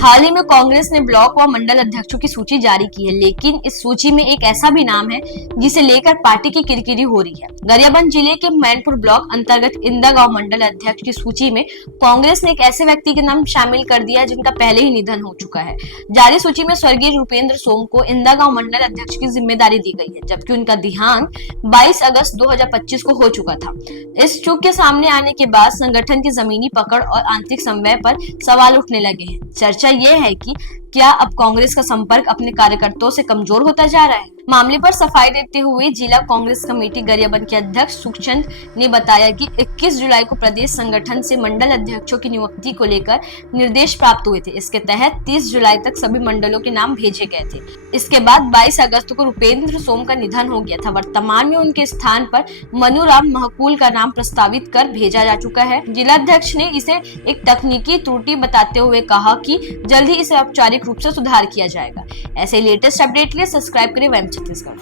हाल ही में कांग्रेस ने ब्लॉक व मंडल अध्यक्षों की सूची जारी की है, लेकिन इस सूची में एक ऐसा भी नाम है जिसे लेकर पार्टी की किरकिरी हो रही है। गरियाबंद जिले के मैनपुर ब्लॉक अंतर्गत इंदा गांव मंडल अध्यक्ष की सूची में कांग्रेस ने एक ऐसे व्यक्ति के नाम शामिल कर दिया जिनका पहले ही निधन हो चुका है। जारी सूची में स्वर्गीय रूपेंद्र सोम को इंदा गांव मंडल अध्यक्ष की जिम्मेदारी दी गई है, जबकि उनका देहांत 22 अगस्त 2025 को हो चुका था। इस चूक के सामने आने के बाद संगठन की जमीनी पकड़ और आंतरिक समन्वय पर सवाल उठने लगे हैं। चर्चा यह है कि क्या अब कांग्रेस का संपर्क अपने कार्यकर्ताओं से कमजोर होता जा रहा है। मामले पर सफाई देते हुए जिला कांग्रेस कमेटी गरियाबंद के अध्यक्ष सुखचंद ने बताया कि 21 जुलाई को प्रदेश संगठन से मंडल अध्यक्षों की नियुक्ति को लेकर निर्देश प्राप्त हुए थे। इसके तहत 30 जुलाई तक सभी मंडलों के नाम भेजे गए थे। इसके बाद 22 अगस्त को रूपेंद्र सोम का निधन हो गया था। वर्तमान में उनके स्थान पर मनुराम महकूल का नाम प्रस्तावित कर भेजा जा चुका है। जिलाध्यक्ष ने इसे एक तकनीकी त्रुटि बताते हुए कहा कि जल्द ही इसे औपचारिक रूप से सुधार किया जाएगा। ऐसे लेटेस्ट अपडेट के लिए सब्सक्राइब करें वैम छत्तीसगढ़।